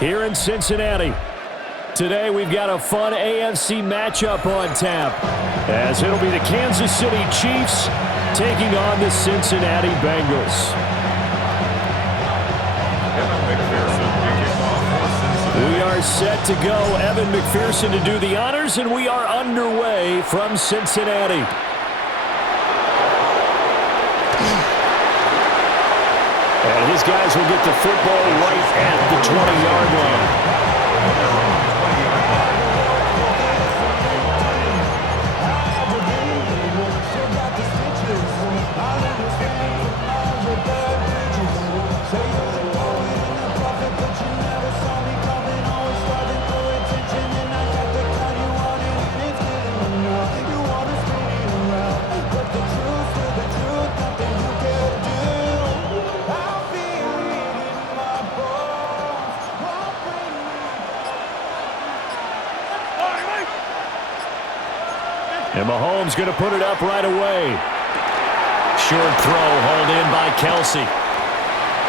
here in Cincinnati. Today we've got a fun AFC matchup on tap, as it'll be the Kansas City Chiefs taking on the Cincinnati Bengals. We are set to go. Evan McPherson to do the honors, and we are underway from Cincinnati. And his guys will get the football right at the 20-yard line. And Mahomes going to put it up right away. Short throw hauled in by Kelsey.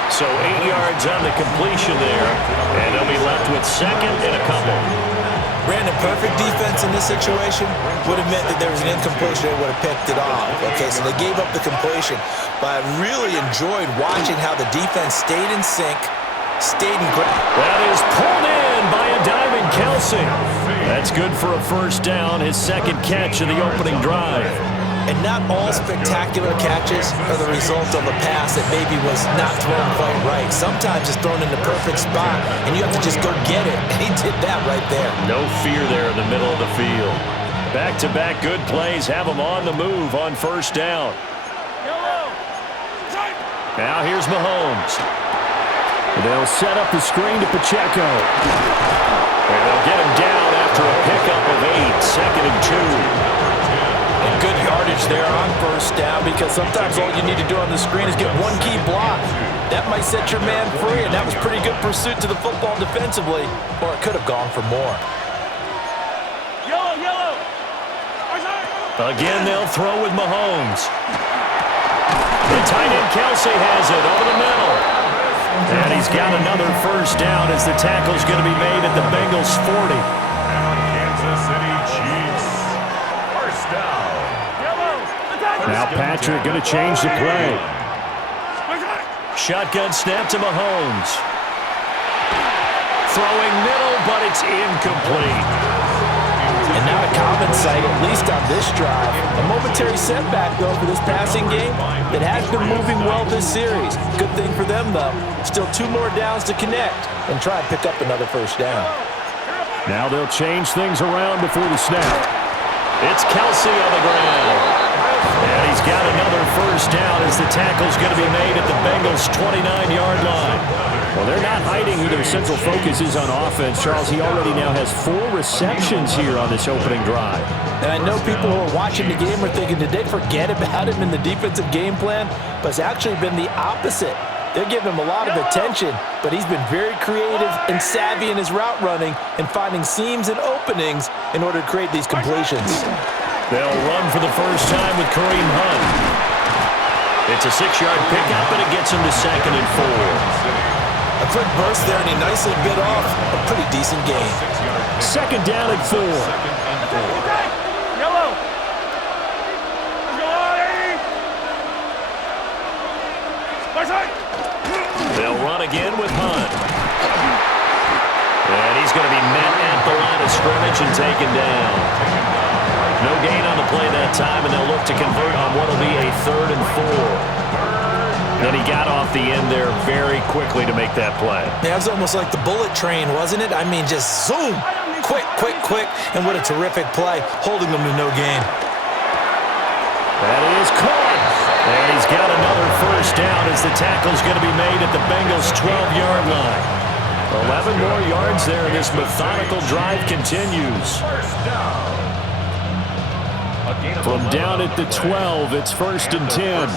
So 8 yards on the completion there. And they'll be left with second and a couple. Brandon, perfect defense in this situation would have meant that there was an incompletion. They would have picked it off. Okay, so they gave up the completion. But I really enjoyed watching how the defense stayed in sync, stayed in grip. That is pulled in by a diving Kelsey. That's good for a first down, his second catch of the opening drive. And not all spectacular catches are the result of a pass that maybe was not thrown quite right. Sometimes it's thrown in the perfect spot, and you have to just go get it. And he did that right there. No fear there in the middle of the field. Back-to-back good plays have him on the move on first down. Now here's Mahomes. They'll set up the screen to Pacheco. And they'll get him down after a pickup of 8, second and 2. And good yardage there on first down, because sometimes all you need to do on the screen is get one key block. That might set your man free, and that was pretty good pursuit to the football defensively, or it could have gone for more. Yellow. Again, they'll throw with Mahomes. The tight end Kelsey has it over the middle. And he's got another first down as the tackle's going to be made at the Bengals 40. Kansas City Chiefs. First down. Now Patrick going to change the play. Shotgun snap to Mahomes. Throwing middle, but it's incomplete. And not a common sight, at least on this drive. A momentary setback, though, for this passing game that has been moving well this series. Good thing for them, though. Still 2 more downs to connect and try and pick up another first down. Now they'll change things around before the snap. It's Kelsey on the ground. And he's got another first down as the tackle's going to be made at the Bengals' 29-yard line. Well, they're not hiding who their central focus is on offense, Charles. He already now has 4 receptions here on this opening drive. And I know people who are watching the game are thinking, did they forget about him in the defensive game plan? But it's actually been the opposite. They're giving him a lot of attention, but he's been very creative and savvy in his route running and finding seams and openings in order to create these completions. They'll run for the first time with Kareem Hunt. It's a 6-yard pickup, and it gets him to second and 4. A quick burst there, and he nicely bit off a pretty decent gain. Second down and 4. Yellow. They'll run again with Hunt. And he's going to be met at the line of scrimmage and taken down. No gain on the play that time, and they'll look to convert on what will be a 3rd and 4. And he got off the end there very quickly to make that play. Yeah, it was almost like the bullet train, wasn't it? I mean, just zoom. Quick. And what a terrific play, holding them to no gain. That is caught. And he's got another first down as the tackle's going to be made at the Bengals' 12-yard line. 11 more yards there, and this methodical drive continues. From down at the 12, it's 1st and 10.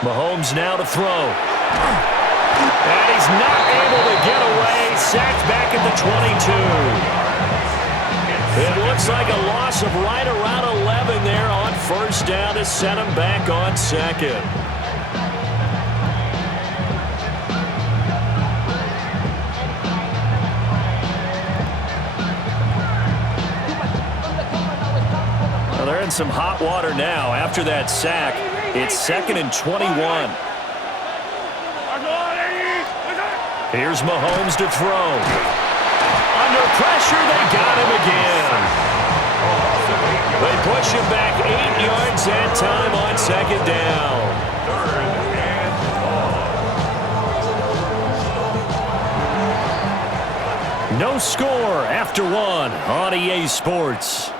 Mahomes now to throw. And he's not able to get away. Sacked back at the 22. It looks like a loss of right around 11 there on first down to set him back on second. some hot water now. After that sack, it's 2nd and 21. Here's Mahomes to throw. Under pressure, they got him again. They push him back 8 yards that time on 2nd down. No score after 1 on EA Sports.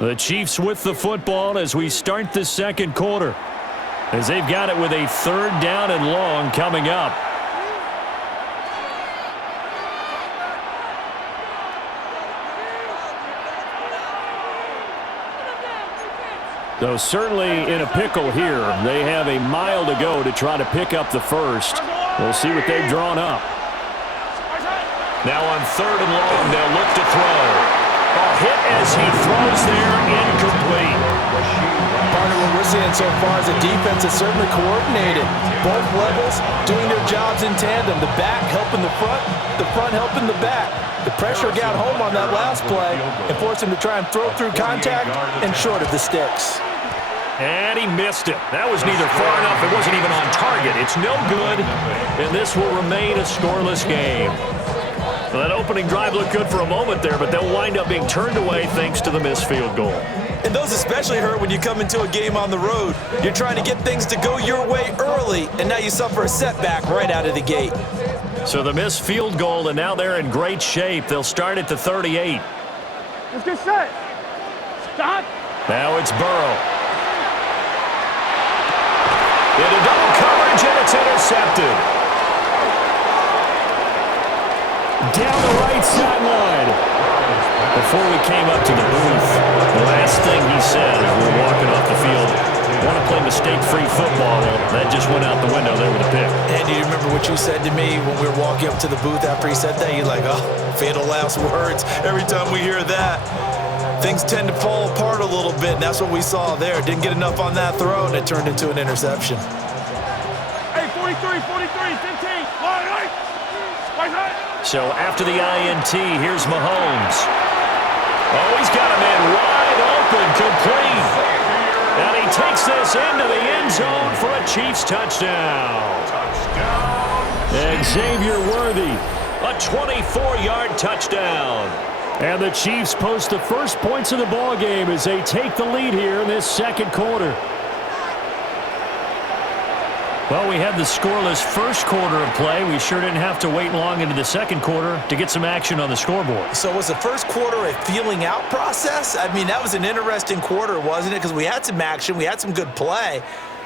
The Chiefs with the football as we start the 2nd quarter, as they've got it with a 3rd down and long coming up. So certainly in a pickle here. They have a mile to go to try to pick up the first. We'll see what they've drawn up. Now on 3rd and long, they'll look to throw. A hit as he throws there, incomplete. Part of what we're seeing so far is the defense is certainly coordinated. Both levels doing their jobs in tandem. The back helping the front helping the back. The pressure got home on that last play and forced him to try and throw through contact and short of the sticks. And he missed it. That was neither far enough. It wasn't even on target. It's no good, and this will remain a scoreless game. Well, that opening drive looked good for a moment there, but they'll wind up being turned away thanks to the missed field goal. And those especially hurt when you come into a game on the road. You're trying to get things to go your way early, and now you suffer a setback right out of the gate. So the missed field goal, and now they're in great shape. They'll start at the 38. Let's get set. Stop. Now it's Burrow. Into double coverage, and it's intercepted. Down the right sideline. Before we came up to the booth, the last thing he said as we were walking off the field, want to play mistake-free football. Well, that just went out the window there with a pick. And do you remember what you said to me when we were walking up to the booth after he said that? You're like, oh, fatal last words. Every time we hear that, things tend to fall apart a little bit, and that's what we saw there. Didn't get enough on that throw, and it turned into an interception. Hey, 43, 15. Right. So after the INT, here's Mahomes. Oh, he's got a man wide open, complete. And he takes this into the end zone for a Chiefs touchdown. Xavier Worthy, a 24-yard touchdown. And the Chiefs post the first points of the ball game as they take the lead here in this 2nd quarter. Well, we had the scoreless first quarter of play. We sure didn't have to wait long into the 2nd quarter to get some action on the scoreboard. So was the first quarter a feeling out process? I mean, that was an interesting quarter, wasn't it? Because we had some action, we had some good play,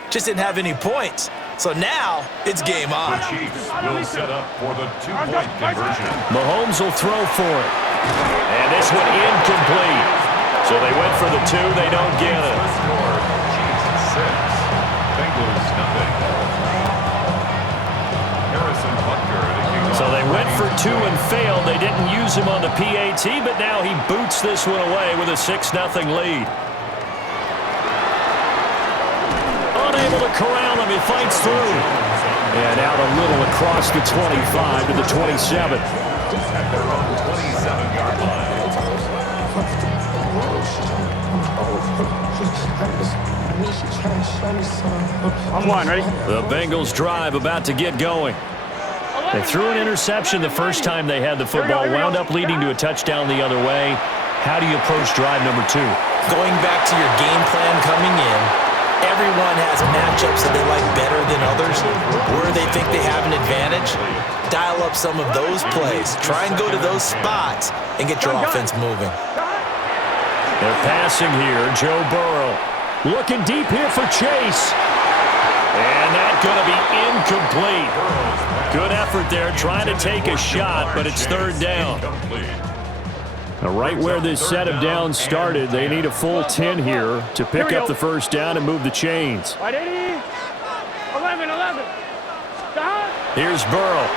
just didn't have any points. So now it's game on. The Chiefs will set up for the 2-point conversion. Mahomes will throw for it. And this one incomplete. So they went for the 2, they don't get it. The score, Chiefs 6, Bengals nothing. So they went for 2 and failed. They didn't use him on the PAT, but now he boots this one away with a 6-0 lead. Unable to corral him, he fights through. And out a little across the 25 to the 27. At their own 27-yard line. I'm one, ready? The Bengals drive about to get going. They threw an interception the first time they had the football, wound up leading to a touchdown the other way. How do you approach drive number 2? Going back to your game plan coming in, everyone has matchups that they like better than others, where they think they have an advantage. Dial up some of those plays. Try and go to those spots and get your offense moving. They're passing here. Joe Burrow looking deep here for Chase. And that's going to be incomplete. Good effort there, trying to take a shot, but it's 3rd down. Now, right where this set of downs started, they need a full 10 here to pick up the first down and move the chains. 11. Here's Burrow.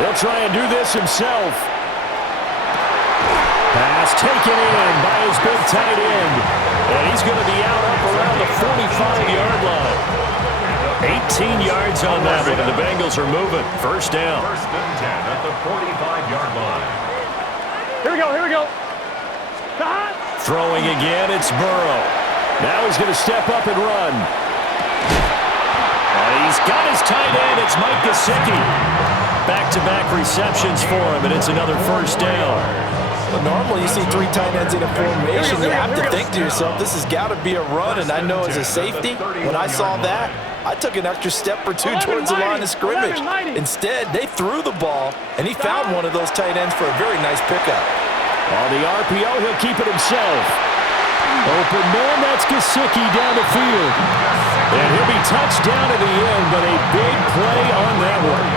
They'll try and do this himself. Pass taken in by his big tight end. And he's going to be out up around the 45-yard line. 18 yards on that one, and the Bengals are moving. First down. 1st and 10 at the 45-yard line. Here we go, here we go. Hot. Throwing again, it's Burrow. Now he's going to step up and run. He's got his tight end. It's Mike Gesicki. Back-to-back receptions for him, and it's another first down. Well, normally you see three tight ends in a formation. You have to think to yourself, this has got to be a run. And I know as a safety, when I saw that, I took an extra step or two towards the line of scrimmage. Instead, they threw the ball, and he found one of those tight ends for a very nice pickup. On the RPO, he'll keep it himself. Open man, that's Gesicki down the field. And he'll be touched down at the end, but a big play on that one.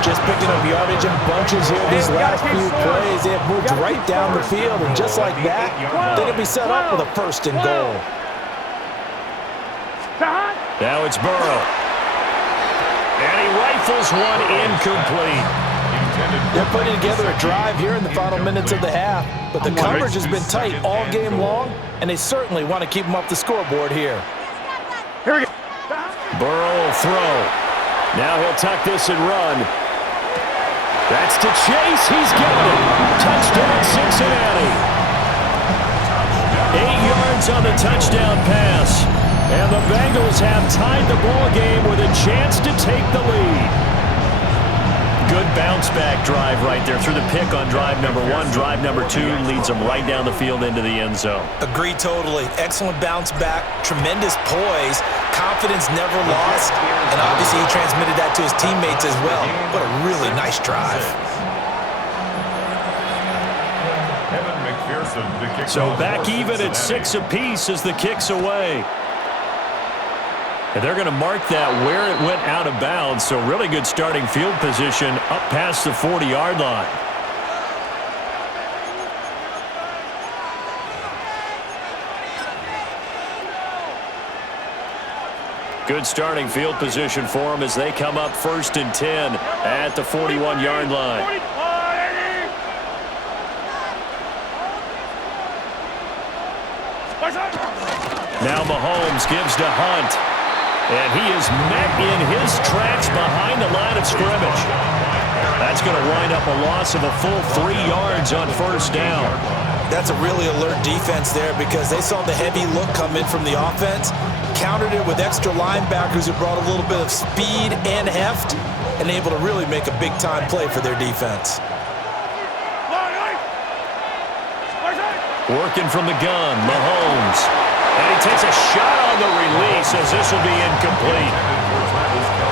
Just picking up yardage in bunches here these last few plays. They have moved right down the field, and just like that, they're going to be set up with a first and goal. Now it's Burrow. And he rifles one incomplete. They're putting together a drive here in the final minutes of the half, but the coverage has been tight all game long, and they certainly want to keep them up the scoreboard here. Here we go. Burrow will throw. Now he'll tuck this and run. That's to Chase. He's got it. Touchdown, Cincinnati. 8 yards on the touchdown pass. And the Bengals have tied the ball game with a chance to take the lead. Good bounce-back drive right there. Through the pick on drive number 1. Drive number 2 leads them right down the field into the end zone. Agree totally. Excellent bounce back. Tremendous poise. Confidence never lost. And obviously he transmitted that to his teammates as well. What a really nice drive. So back even at 6 apiece as the kick's away. And they're going to mark that where it went out of bounds. So really good starting field position up past the 40-yard line. Good starting field position for them as they come up 1st and 10 at the 41-yard line. Now Mahomes gives to Hunt. And he is met in his tracks behind the line of scrimmage. That's going to wind up a loss of a full 3 yards on 1st down. That's a really alert defense there because they saw the heavy look come in from the offense, countered it with extra linebackers who brought a little bit of speed and heft, and able to really make a big-time play for their defense. Working from the gun, Mahomes. And he takes a shot on the release as this will be incomplete.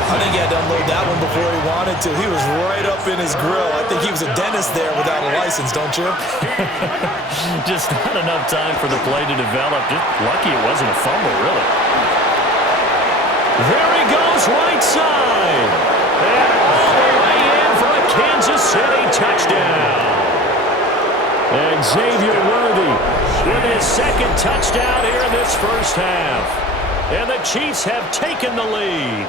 I think he had to unload that one before he wanted to. He was right up in his grill. I think he was a dentist there without a license, don't you? Just not enough time for the play to develop. Just lucky it wasn't a fumble, really. There he goes, right side. And all the way in for a Kansas City touchdown. And Xavier Worthy with his 2nd touchdown here in this first half. And the Chiefs have taken the lead.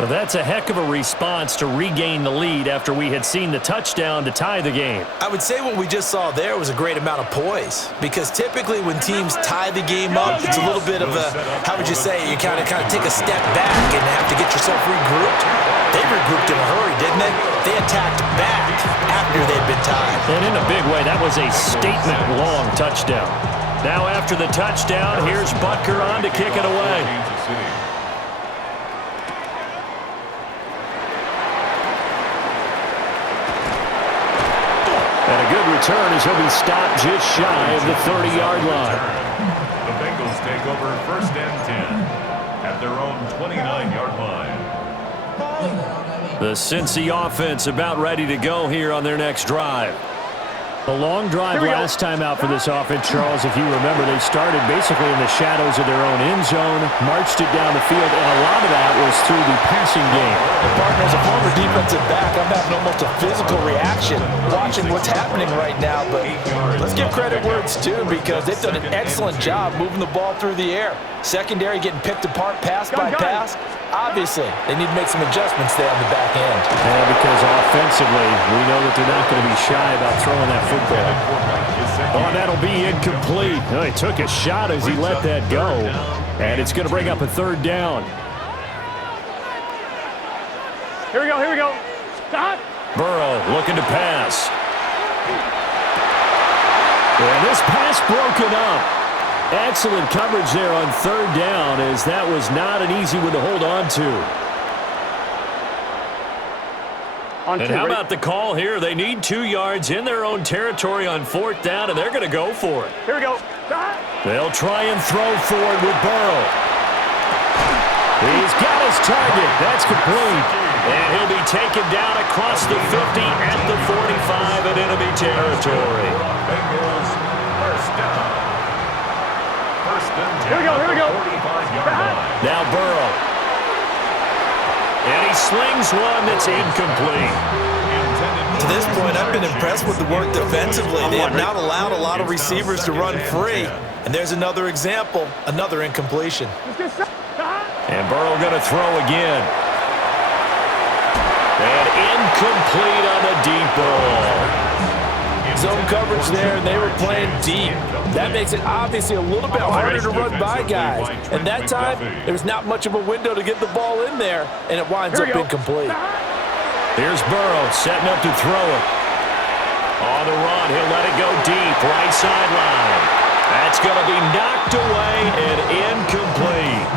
Well, that's a heck of a response to regain the lead after we had seen the touchdown to tie the game. I would say what we just saw there was a great amount of poise because typically when teams tie the game up, it's a little bit of a, how would you say, you kind of take a step back and have to get yourself regrouped. They regrouped in a hurry, didn't they? They attacked back after they'd been tied. And in a big way, that was a statement-long touchdown. Now after the touchdown, here's Butker on to kick it away. And a good return as he'll be stopped just shy of the 30-yard line. The Bengals take over 1st and 10 at their own 29-yard line. The Cincy offense about ready to go here on their next drive. A long drive last time out for this offense, Charles. If you remember, they started basically in the shadows of their own end zone, marched it down the field, and a lot of that was through the passing game. And partner, as a former defensive back, I'm having almost a physical reaction watching what's happening right now. But let's give credit where it's due because they've done an excellent job moving the ball through the air. Secondary getting picked apart pass by pass. Obviously, they need to make some adjustments there on the back end. Yeah, because offensively, we know that they're not going to be shy about throwing that football. Oh, that'll be incomplete. Oh, he took a shot as he let that go, and it's going to bring up a 3rd down. Here we go, here we go. Stop. Burrow looking to pass. And this pass broken up. Excellent coverage there on third down, as that was not an easy one to hold on to. And how about the call here? They need 2 yards in their own territory on fourth down, and they're going to go for it. Here we go. They'll try and throw for it with Burrow. He's got his target. That's complete. And he'll be taken down across the 50 at the 45 in enemy territory. Bengals first down. First and 10. Here we go, here we go. 45-yard line. Now Burrow. And he slings one that's incomplete. To this point, I've been impressed with the work defensively. They have not allowed a lot of receivers to run free. And there's another example, another incompletion. And Burrow going to throw again. And incomplete on the deep ball. Zone coverage there, and they were playing deep. That makes it obviously a little bit harder to run by guys. And that time, there's not much of a window to get the ball in there, and it winds up incomplete. Here's Burrow setting up to throw it. On the run, he'll let it go deep, right sideline. That's going to be knocked away and incomplete.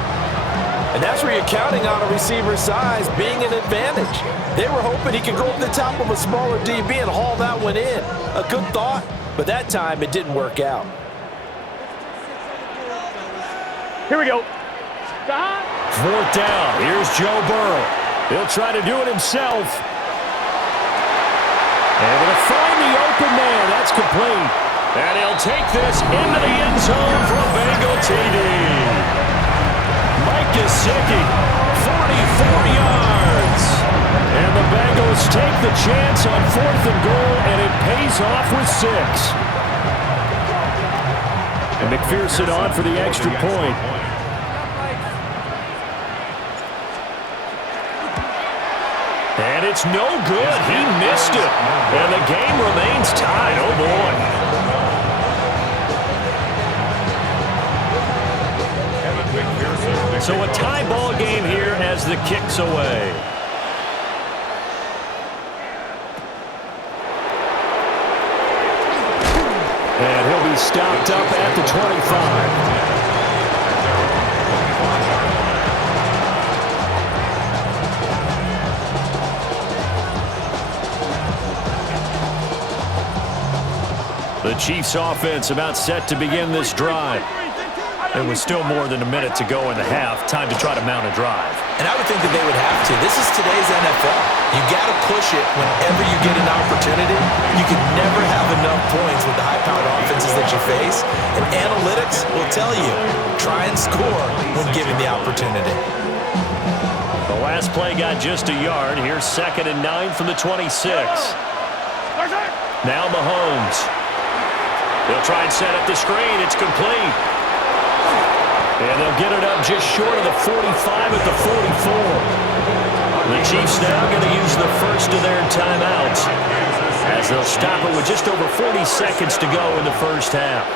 And that's where you're counting on a receiver's size being an advantage. They were hoping he could go over the top of a smaller DB and haul that one in. A good thought, but that time it didn't work out. Here we go. Fourth down. Here's Joe Burrow. He'll try to do it himself. And he'll find the open man. That's complete. And he'll take this into the end zone for a Bengal TD. Mike Gesicki, 44 yards. And the Bengals take the chance on 4th and goal, and it pays off with 6. And McPherson on for the extra point. And it's no good. He missed it. And the game remains tied. Oh, boy. So a tie ball game here as the kick's away. And he'll be stopped up at the 25. The Chiefs offense about set to begin this drive. There was still more than a minute to go in the half. Time to try to mount a drive. And I would think that they would have to. This is today's NFL. You got to push it whenever you get an opportunity. You can never have enough points with the high-powered offenses that you face. And analytics will tell you, try and score when given the opportunity. The last play got just a yard. Here's 2nd and 9 from the 26. Now Mahomes. They'll try and set up the screen. It's complete. And they'll get it up just short of the 45 at the 44. The Chiefs now going to use the first of their timeouts as they'll stop it with just over 40 seconds to go in the first half.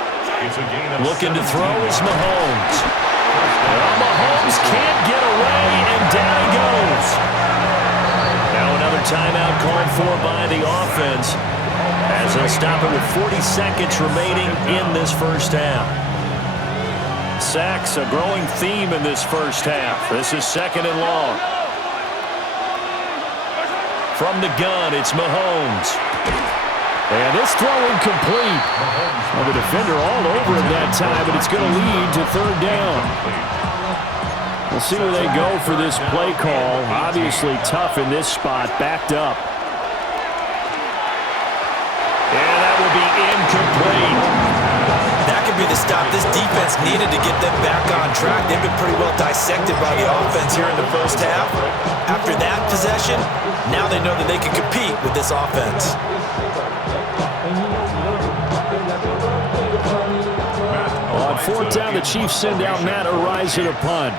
Looking to throw is Mahomes. Well, Mahomes can't get away, and down he goes. Now another timeout called for by the offense as they'll stop it with 40 seconds remaining in this first half. Sacks, a growing theme in this first half. This is 2nd and long. From the gun, it's Mahomes. And this throw incomplete. Well, the defender all over him that time, but it's going to lead to 3rd down. We'll see where they go for this play call. Obviously tough in this spot, backed up. And that will be incomplete. That could be the stop this defense needed to get them back on track. They've been pretty well dissected by the offense here in the first half. After that possession, now they know that they can compete with this offense. On 4th down, the Chiefs send out Matt Araiza to punt.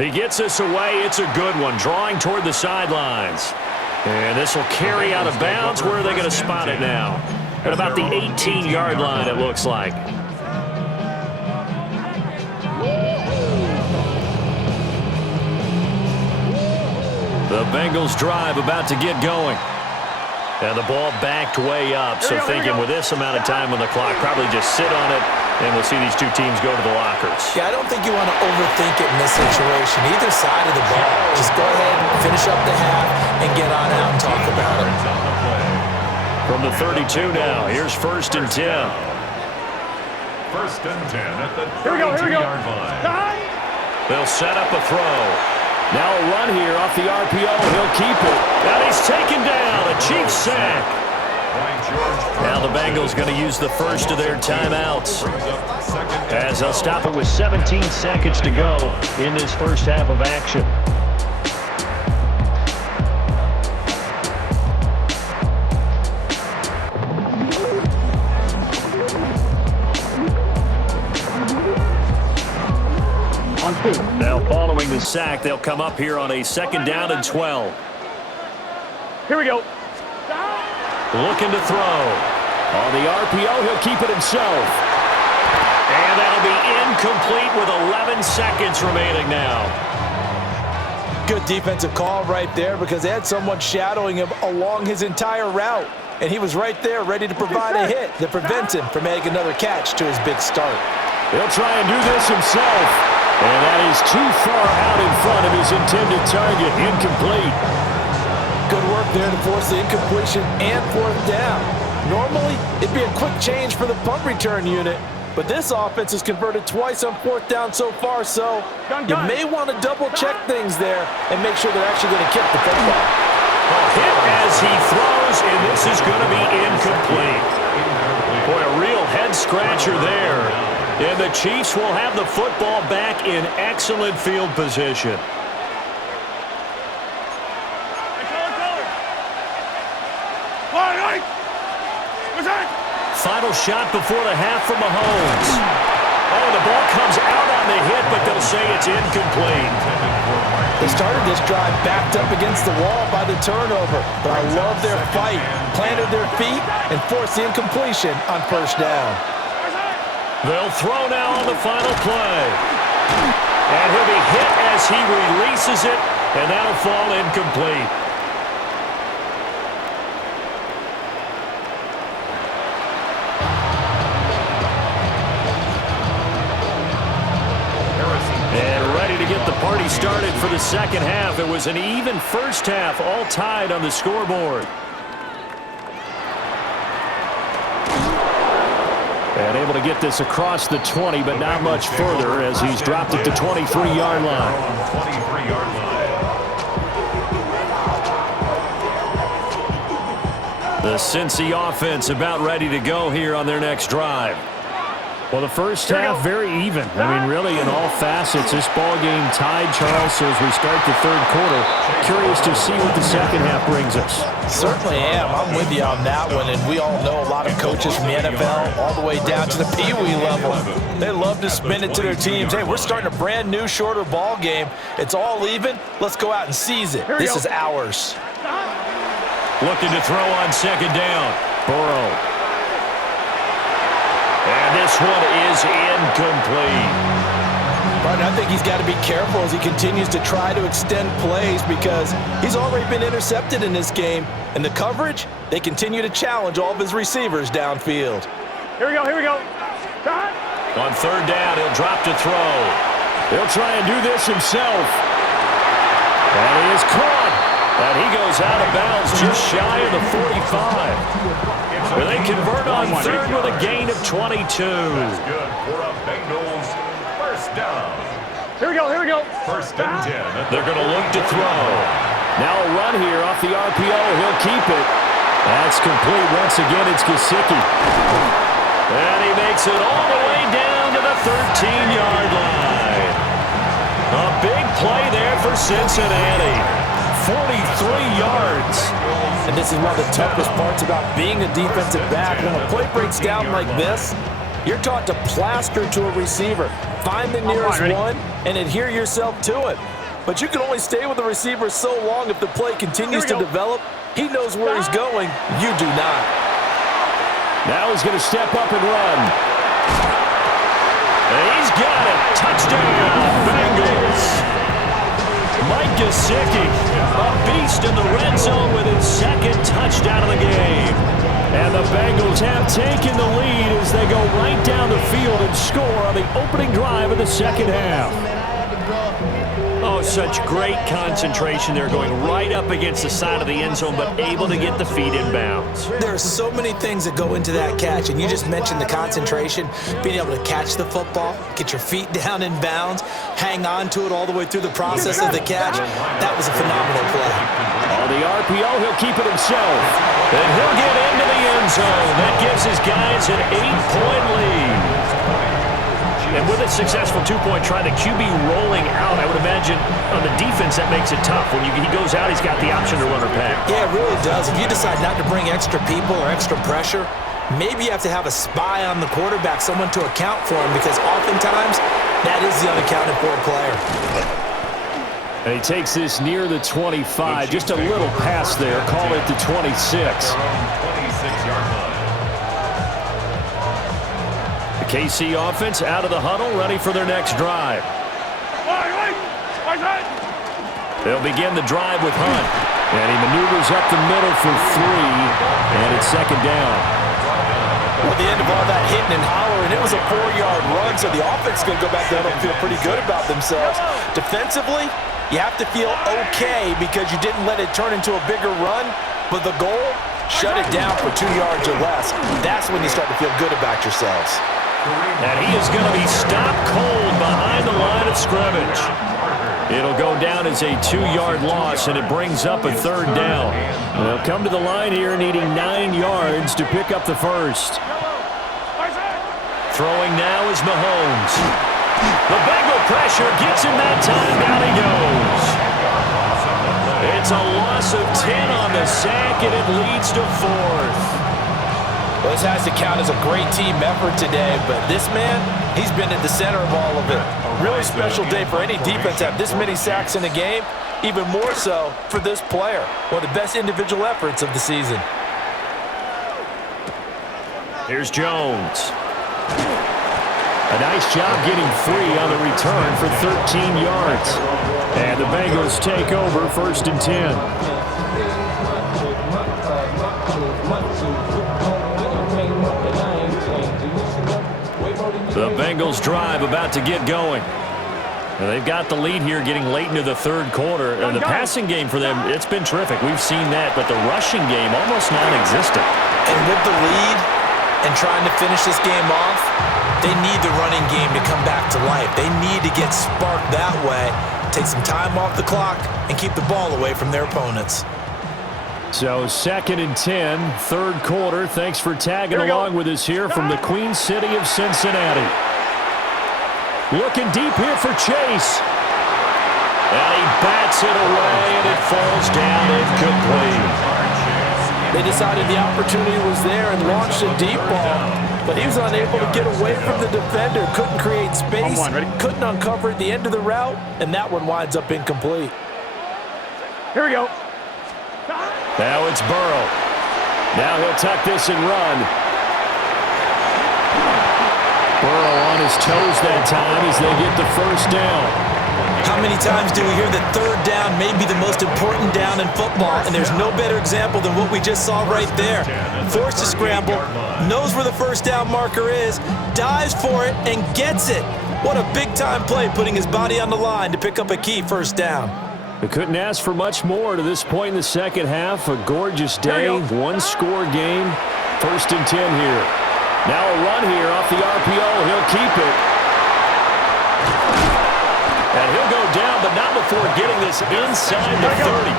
He gets this away. It's a good one, drawing toward the sidelines. And this will carry out of bounds. Where are they going to spot it now? At about the 18-yard line, it looks like. The Bengals drive about to get going. And the ball backed way up, so thinking with this amount of time on the clock, probably just sit on it, and we'll see these two teams go to the lockers. Yeah, I don't think you want to overthink it in this situation. Either side of the ball. Just go ahead and finish up the half and get on out and talk about it. From the 32 now, here's 1st and 10. 1st and 10 at the 32-yard line. They'll set up a throw. Now a run here off the RPO. He'll keep it. And he's taken down. A Chiefs sack. Now the Bengals going to use the first of their timeouts, as they'll stop it with 17 seconds to go in this first half of action. Now following the sack, they'll come up here on a 2nd down and 12. Here we go. Looking to throw. On the RPO, he'll keep it himself. And that'll be incomplete with 11 seconds remaining now. Good defensive call right there, because they had someone shadowing him along his entire route. And he was right there ready to provide a hit that prevents him from making another catch to his big start. He'll try and do this himself. And that is too far out in front of his intended target. Incomplete. Good work there to force the incompletion and 4th down. Normally, it'd be a quick change for the punt return unit, but this offense has converted twice on 4th down so far, so you may want to double-check things there and make sure they're actually going to kick the football. Hit as he throws, and this is going to be incomplete. Boy, a real head-scratcher there. And the Chiefs will have the football back in excellent field position. Final shot before the half from Mahomes. Oh, the ball comes out on the hit, but they'll say it's incomplete. They started this drive backed up against the wall by the turnover, but I love their fight. Planted their feet and forced the incompletion on 1st down. They'll throw now on the final play. And he'll be hit as he releases it, and that'll fall incomplete. And ready to get the party started for the 2nd half. It was an even first half, all tied on the scoreboard. And able to get this across the 20, but not much further as he's dropped it to 23-yard line. The Cincy offense about ready to go here on their next drive. Well, the first half, very even. I mean, really, in all facets, this ball game tied, Charles, so as we start the 3rd quarter. Curious to see what the 2nd half brings us. Certainly am. I'm with you on that one, and we all know a lot of coaches from the NFL all the way down to the Pee-wee level. They love to spin it to their teams. Hey, we're starting a brand new, shorter ball game. It's all even. Let's go out and seize it. This is ours. Looking to throw on 2nd down. Burrow. And this one is incomplete. But I think he's got to be careful as he continues to try to extend plays, because he's already been intercepted in this game. And the coverage, they continue to challenge all of his receivers downfield. Here we go, here we go. On 3rd down, he'll drop to throw. He'll try and do this himself. And he is caught. And he goes out of bounds just shy of the 45. Where they convert on 3rd with a gain of 22. That's good for a Bengals 1st down. Here we go, here we go. 1st and 10. They're going to look to throw. Now a run here off the RPO. He'll keep it. That's complete. Once again, it's Gesicki. And he makes it all the way down to the 13-yard line. A big play there for Cincinnati. 43 yards. And this is one of the toughest parts about being a defensive back. When a play breaks down like this, you're taught to plaster to a receiver. Find the nearest one and adhere yourself to it. But you can only stay with the receiver so long if the play continues to develop. He knows where he's going. You do not. Now he's going to step up and run. And he's got it. Touchdown, Bengals. Mike Gesicki, a beast in the red zone with his second touchdown of the game. And the Bengals have taken the lead as they go right down the field and score on the opening drive of the second half. Oh, such great concentration. They're going right up against the side of the end zone, but able to get the feet in bounds. There are so many things that go into that catch, and you just mentioned the concentration, being able to catch the football, get your feet down in bounds, hang on to it all the way through the process of the catch. That was a phenomenal play. On the RPO, he'll keep it himself. And he'll get into the end zone. That gives his guys an 8-point lead. And with a successful two-point try, the QB rolling out, I would imagine on the defense that makes it tough. When he goes out, he's got the option to run or pass. Yeah, it really does. If you decide not to bring extra people or extra pressure, maybe you have to have a spy on the quarterback, someone to account for him, because oftentimes that is the unaccounted for player. And he takes this near the 25. Just a little pass there. Call it the 26. 26-yard line. KC offense out of the huddle, ready for their next drive. They'll begin the drive with Hunt. And he maneuvers up the middle for 3, and it's second down. Well, at the end of all that hitting and hollering, it was a 4-yard run, so the offense is going to go back down and feel pretty good about themselves. Defensively, you have to feel okay because you didn't let it turn into a bigger run, but the goal, shut it down for 2 yards or less. That's when you start to feel good about yourselves. And he is going to be stopped cold behind the line of scrimmage. It'll go down as a 2-yard loss, and it brings up a third down. They'll come to the line here needing 9 yards to pick up the first. Throwing now is Mahomes. The Bengal pressure gets him that time. Down he goes. It's a loss of 10 on the sack, and it leads to 4th. Well, this has to count as a great team effort today, but this man, he's been at the center of all of it. Really special day for any defense to have this many sacks in a game, even more so for this player. One of the best individual efforts of the season. Here's Jones. A nice job getting free on the return for 13 yards. And the Bengals take over 1st and 10. The Bengals drive about to get going. Now, they've got the lead here getting late into the third quarter. And the passing game for them, it's been terrific. We've seen that, but the rushing game almost non-existent. And with the lead and trying to finish this game off, they need the running game to come back to life. They need to get sparked that way, take some time off the clock, and keep the ball away from their opponents. So 2nd and 10, third quarter. Thanks for tagging along with us here from the Queen City of Cincinnati. Looking deep here for Chase. And he bats it away, and it falls down incomplete. They decided the opportunity was there and launched a deep ball, but he was unable to get away from the defender, couldn't create space, couldn't uncover at the end of the route, and that one winds up incomplete. Here we go. Now it's Burrow. Now he'll tuck this and run. Burrow on his toes that time as they get the first down. How many times do we hear that third down may be the most important down in football, and there's no better example than what we just saw right there. Forced to scramble, knows where the first down marker is, dives for it, and gets it. What a big-time play, putting his body on the line to pick up a key first down. We couldn't ask for much more to this point in the second half. A gorgeous day, one-score game. 1st and 10 here. Now a run here off the RPO. He'll keep it. And he'll go down, but not before getting this inside the 30.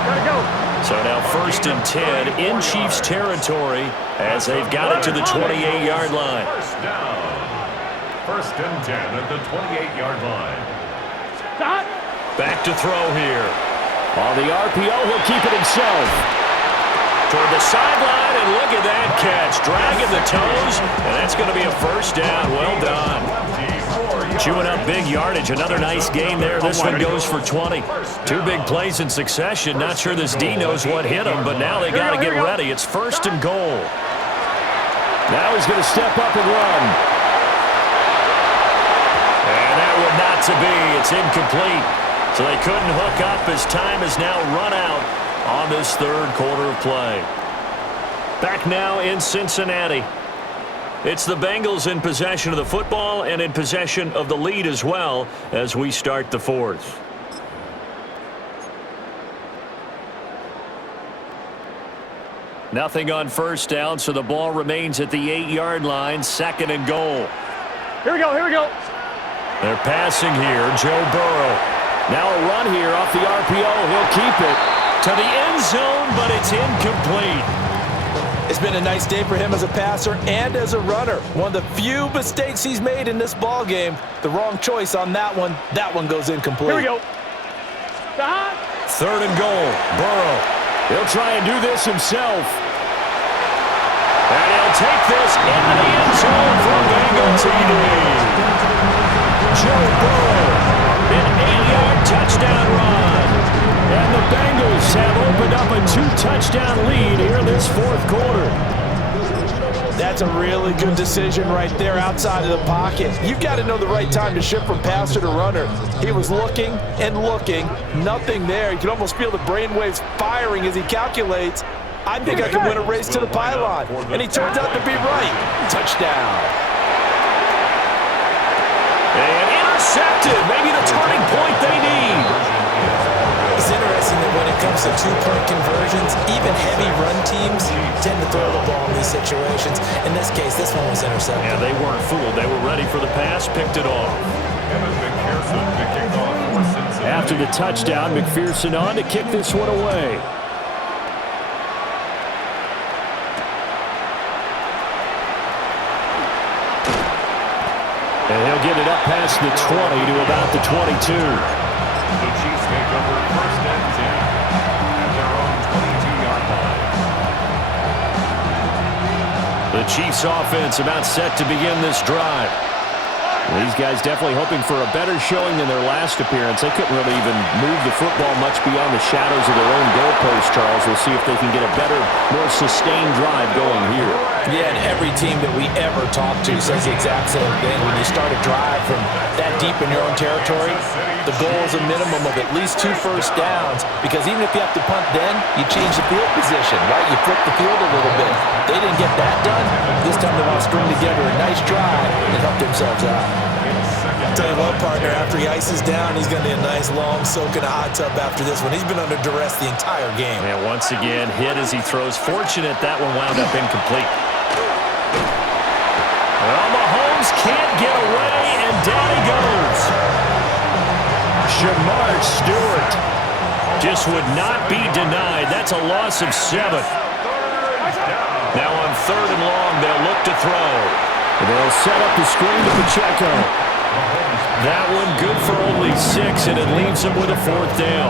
So now 1st and 10 in Chiefs territory as they've got it to the 28-yard line. First down. 1st and 10 at the 28-yard line. Back to throw here. On the RPO, he'll keep it himself. Toward the sideline, and look at that catch. Dragging the toes, and that's going to be a first down. Well done. Chewing up big yardage. Another nice game there. This one goes for 20. 2 big plays in succession. Not sure this D knows what hit him, but now they got to get ready. It's 1st and goal. Now he's going to step up and run. And that one not to be. It's incomplete. So they couldn't hook up as time has now run out on this third quarter of play. Back now in Cincinnati. It's the Bengals in possession of the football and in possession of the lead as well as we start the fourth. Nothing on first down, so the ball remains at the 8-yard line, 2nd and goal. Here we go, here we go. They're passing here, Joe Burrow. Now a run here off the RPO. He'll keep it to the end zone, but it's incomplete. It's been a nice day for him as a passer and as a runner. One of the few mistakes he's made in this ball game. The wrong choice on that one. That one goes incomplete. Here we go. 3rd and goal. Burrow. He'll try and do this himself. And he'll take this into the end zone for Bengal TD. Joe Burrow, an 8-yard touchdown run. And the Bengals have opened up a 2-touchdown lead here in this fourth quarter. That's a really good decision right there outside of the pocket. You've got to know the right time to shift from passer to runner. He was looking and looking, nothing there. You can almost feel the brainwaves firing as he calculates, I think I can win a race to the pylon. And he turns out to be right. Touchdown. And intercepted, maybe the turning point they need. It's interesting that when it comes to two-point conversions, even heavy run teams tend to throw the ball in these situations. In this case, this one was intercepted. Yeah, they weren't fooled. They were ready for the pass, picked it off. After the touchdown, McPherson on to kick this one away. And he'll get it up past the 20 to about the 22. The Chiefs take over 1st and 10 at their own 22-yard line. The Chiefs offense about set to begin this drive. These guys definitely hoping for a better showing than their last appearance. They couldn't really even move the football much beyond the shadows of their own goalpost, Charles. We'll see if they can get a better, more sustained drive going here. Yeah, and every team that we ever talk to says the exact same thing. When you start a drive from that deep in your own territory, the goal is a minimum of at least 2 first downs, because even if you have to punt then, you change the field position, right? You flip the field a little bit. They didn't get that done. This time they want to string together a nice drive and help themselves out. Tell you what, partner, after he ices down, he's going to be a nice long soak in a hot tub after this one. He's been under duress the entire game. And once again, hit as he throws. Fortunate that one wound up incomplete. Well, Mahomes can't get away, and down he goes. Shamar Stewart just would not be denied. That's a loss of 7. Now on 3rd and long, they'll look to throw. They'll set up the screen to Pacheco. That one good for only 6, and it leaves them with a 4th down.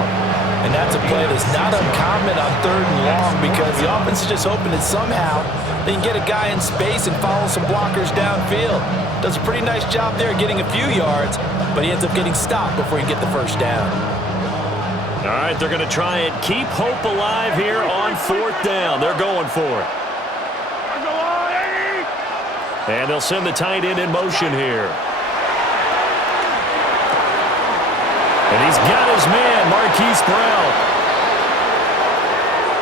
And that's a play that's not uncommon on 3rd and long, because the offense is just hoping that somehow they can get a guy in space and follow some blockers downfield. Does a pretty nice job there getting a few yards, but he ends up getting stopped before he can get the 1st down. All right, they're going to try and keep hope alive here on 4th down. They're going for it. And they'll send the tight end in motion here. And he's got his man, Marquise Brown.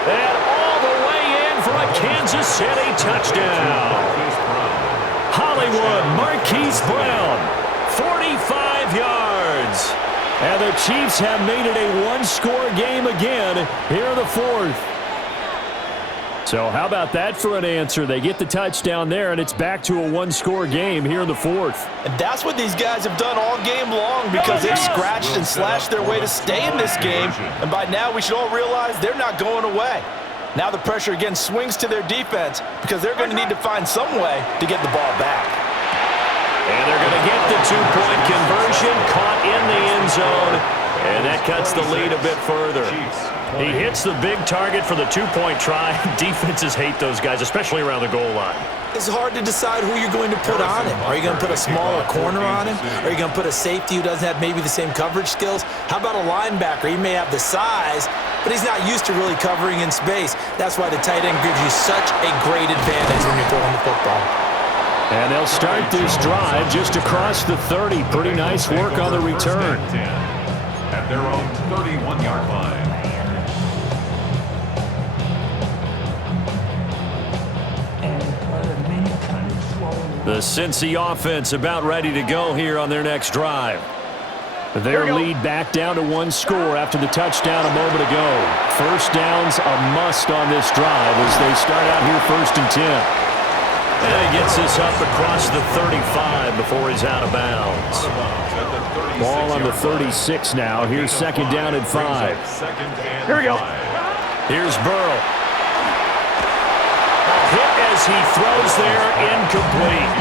And all the way in for a Kansas City touchdown. Hollywood, Marquise Brown, 45 yards. And the Chiefs have made it a 1-score game again here in the 4th. So how about that for an answer? They get the touchdown there, and it's back to a 1-score game here in the 4th. And that's what these guys have done all game long, because they've scratched and slashed their way to stay in this game. And by now, we should all realize they're not going away. Now the pressure again swings to their defense, because they're going to need to find some way to get the ball back. And they're going to get the 2-point conversion, caught in the end zone, and that cuts the lead a bit further. He hits the big target for the 2-point try. Defenses hate those guys, especially around the goal line. It's hard to decide who you're going to put on him. Are you going to put a smaller corner on him? Are you going to put a safety who doesn't have maybe the same coverage skills? How about a linebacker? He may have the size, but he's not used to really covering in space. That's why the tight end gives you such a great advantage when you're throwing the football. And they'll start this drive just across the 30. Pretty nice work on the return. at their own 31-yard line. The Cincy offense about ready to go here on their next drive. Their lead back down to one score after the touchdown a moment ago. First down's a must on this drive as they start out here 1st and 10. And he gets this up across the 35 before he's out of bounds. Ball on the 36 now. Here's 2nd down and 5. Here we go. Here's Burrow. Hit as he throws there, incomplete.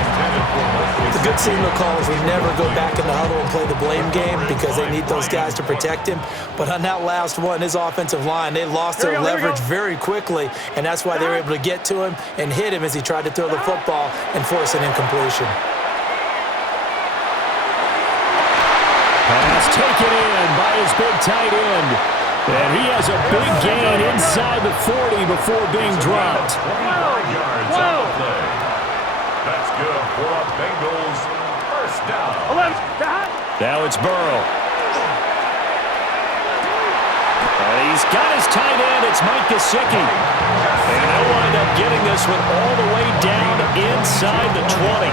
The good signal call is we never go back in the huddle and play the blame game because they need those guys to protect him. But on that last one, his offensive line, they lost their leverage very quickly, and that's why they were able to get to him and hit him as he tried to throw the football and force an incompletion. Pass taken in by his big tight end. And he has a big gain inside the 40 before being dropped. 25 yards on the play. That's good for a Bengals first down. Now it's Burrow. And he's got his tight end. It's Mike Gesicki. And they'll wind up getting this one all the way down inside the 20.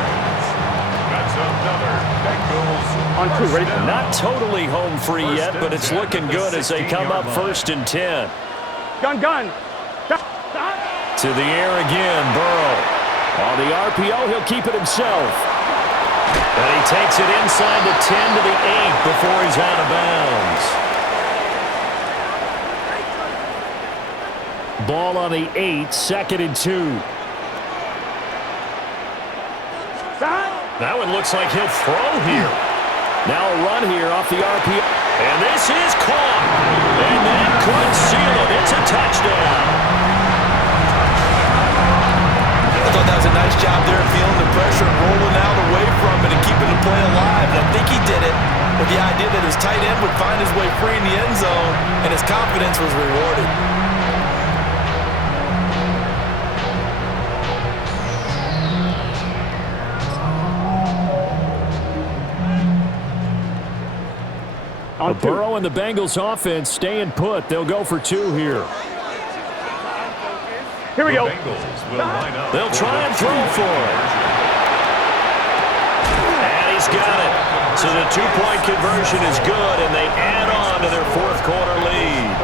That's another Bengals On 2, ready? Not totally home free yet, but it's looking good as they come up 1st and 10. Gun. To the air again, Burrow. On the RPO, he'll keep it himself. And he takes it inside the 10 to the 8 before he's out of bounds. Ball on the 8, 2nd and 2. That one looks like he'll throw here. Now a run here off the RPO. And this is caught. And that could seal it. It's a touchdown. I thought that was a nice job there feeling the pressure and rolling out away from it and keeping the play alive. And I think he did it with the idea that his tight end would find his way free in the end zone, and his confidence was rewarded. Burrow and the Bengals offense staying put. They'll go for 2 here. Here we go. They'll try and throw for it. And he's got it. So the 2-point conversion is good, and they add on to their 4th quarter lead.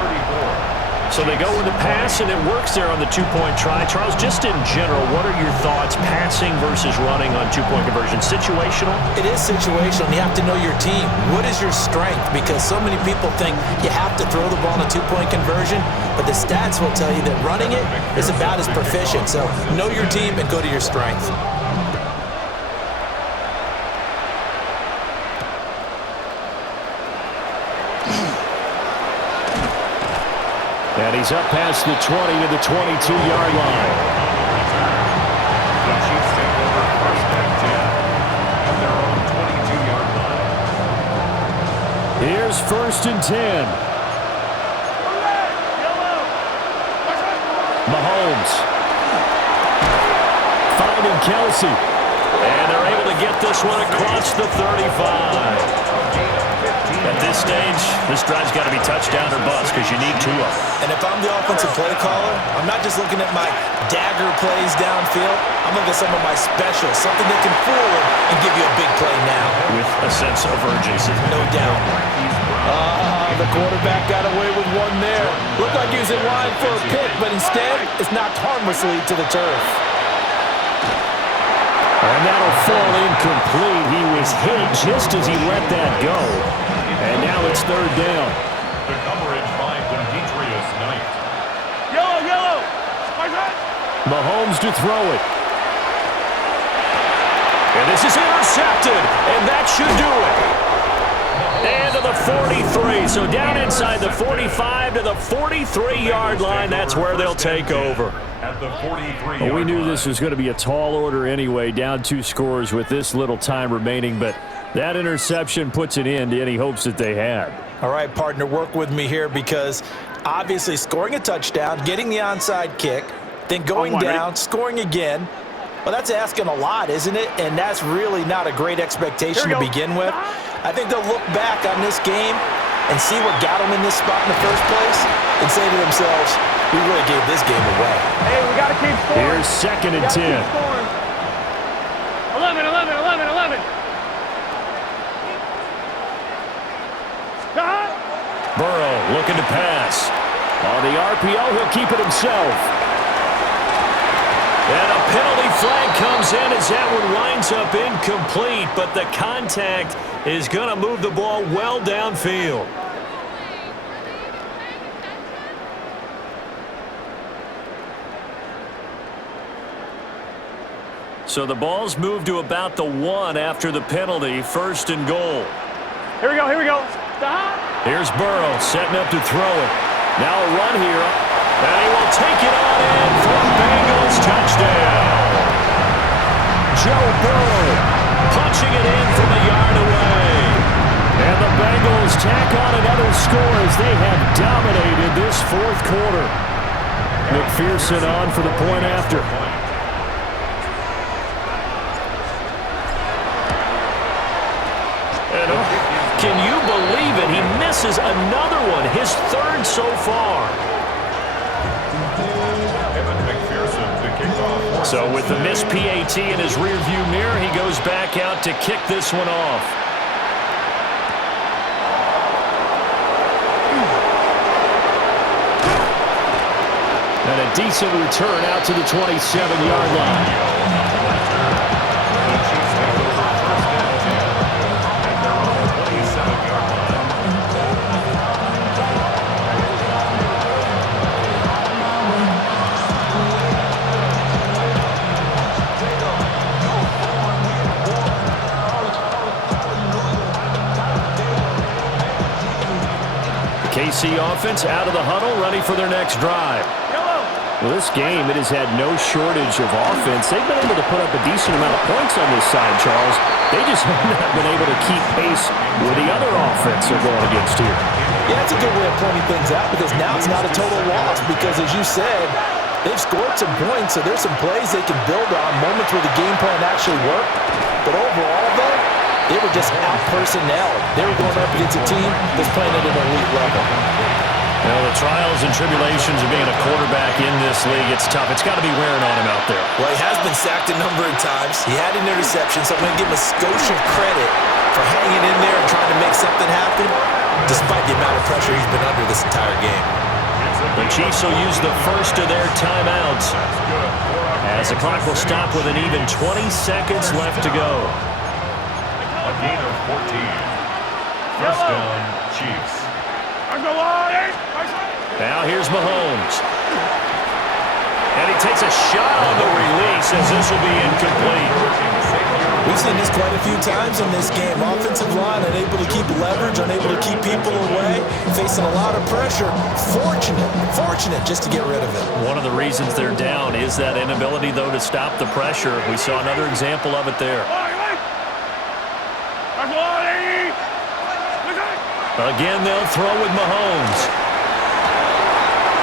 So they go with the pass, and it works there on the 2-point try. Charles, just in general, what are your thoughts passing versus running on 2-point conversion? Situational? It is situational. You have to know your team. What is your strength? Because so many people think you have to throw the ball in a 2-point conversion, but the stats will tell you that running it is about as proficient. So know your team and go to your strength. And he's up past the 20 to the 22-yard line. The Chiefs take over 1st and 10 at their own 22-yard line. Here's 1st and 10. Mahomes. Finding Kelsey. And they're able to get this one across the 35. At this stage, this drive's got to be touchdown or bust because you need 2 of them. And if I'm the offensive play caller, I'm not just looking at my dagger plays downfield. I'm looking at some of my specials, something that can fool him and give you a big play now. With a sense of urgency. No doubt. The quarterback got away with one there. Looked like he was in line for a pick, but instead, it's knocked harmlessly to the turf. And that'll fall incomplete. He was hit just as he let that go. And now it's 3rd down. The coverage by Demetrius Knight. Yellow. Mahomes to throw it. And this is intercepted. And that should do it. And to the 43. So down inside the 45 to the 43-yard line. That's where they'll take over. At the 43. Well, we knew this was going to be a tall order anyway, down 2 scores with this little time remaining, but that interception puts an end to any hopes that they had. All right, partner, work with me here because obviously scoring a touchdown, getting the onside kick, then going down, scoring again. Well, that's asking a lot, isn't it? And that's really not a great expectation to begin with. I think they'll look back on this game and see what got them in this spot in the first place and say to themselves, we really gave this game away. Hey, we got to keep scoring. Here's 2nd and 10. 11, 11, 11, 11. Got. Burrow looking to pass. On the RPO, he'll keep it himself. And a penalty flag comes in as that one winds up incomplete, but the contact is going to move the ball well downfield. So the ball's moved to about the 1 after the penalty, 1st and goal. Here we go, here we go. Here's Burrow setting up to throw it. Now a run here, and he will take it on in for a Bengals touchdown. Joe Burrow punching it in from a yard away. And the Bengals tack on another score as they have dominated this 4th quarter. McPherson on for the point after. Can you believe it? He misses another one, his 3rd so far. So with the missed PAT in his rearview mirror, he goes back out to kick this one off. And a decent return out to the 27-yard line. KC offense out of the huddle, ready for their next drive. Well, this game, it has had no shortage of offense. They've been able to put up a decent amount of points on this side, Charles. They just have not been able to keep pace with the other offense they're going against here. Yeah, that's a good way of pointing things out because now it's not a total loss because, as you said, they've scored some points, so there's some plays they can build on, moments where the game plan actually worked. But overall, though, they were just out-personnelled. They were going up against a team that's playing at an elite level. Well, the trials and tribulations of being a quarterback in this league, it's tough. It's got to be wearing on him out there. Well, he has been sacked a number of times. He had an interception, so I'm going to give him a skosh of credit for hanging in there and trying to make something happen, despite the amount of pressure he's been under this entire game. The Chiefs will use the first of their timeouts as the clock will stop with an even 20 seconds left to go. A gain of 14. First down, Chiefs. Now here's Mahomes. And he takes a shot on the release as this will be incomplete. We've seen this quite a few times in this game. Offensive line unable to keep leverage, unable to keep people away, facing a lot of pressure. Fortunate just to get rid of it. One of the reasons they're down is that inability, though, to stop the pressure. We saw another example of it there. Again, they'll throw with Mahomes.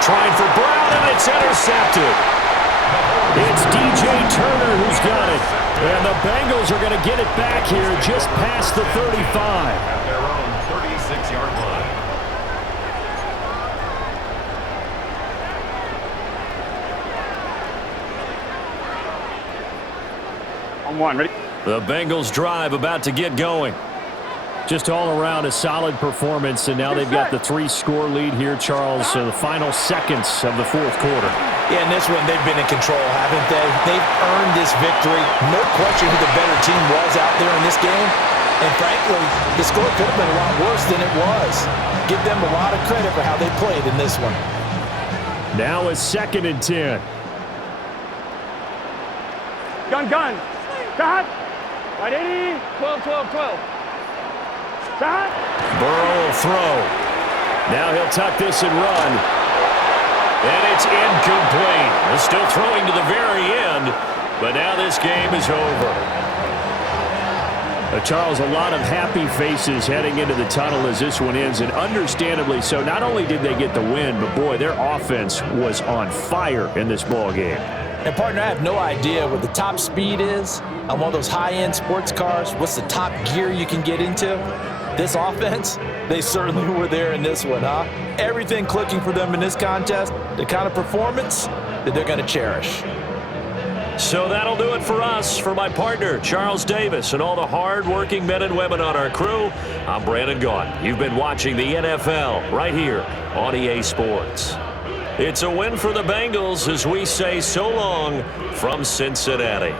Trying for Brown, and it's intercepted. It's DJ Turner who's got it. And the Bengals are going to get it back here just past the 35. At their own 36-yard line. On one, ready? The Bengals drive about to get going. Just all around a solid performance, and now they've got the 3-score lead here, Charles, so the final seconds of the 4th quarter. Yeah, in this one, they've been in control, haven't they? They've earned this victory. No question who the better team was out there in this game. And frankly, the score could have been a lot worse than it was. Give them a lot of credit for how they played in this one. Now it's 2nd and 10. Gun. Got. Right 80. 12. Burrow will throw. Now he'll tuck this and run. And it's incomplete. They're still throwing to the very end, but now this game is over. Charles, a lot of happy faces heading into the tunnel as this one ends, and understandably so. Not only did they get the win, but boy, their offense was on fire in this ball game. And partner, I have no idea what the top speed is on one of those high-end sports cars. What's the top gear you can get into? This offense, they certainly were there in this one, huh? Everything clicking for them in this contest, the kind of performance that they're going to cherish. So that'll do it for us. For my partner, Charles Davis, and all the hard-working men and women on our crew, I'm Brandon Gaudin. You've been watching the NFL right here on EA Sports. It's a win for the Bengals as we say so long from Cincinnati.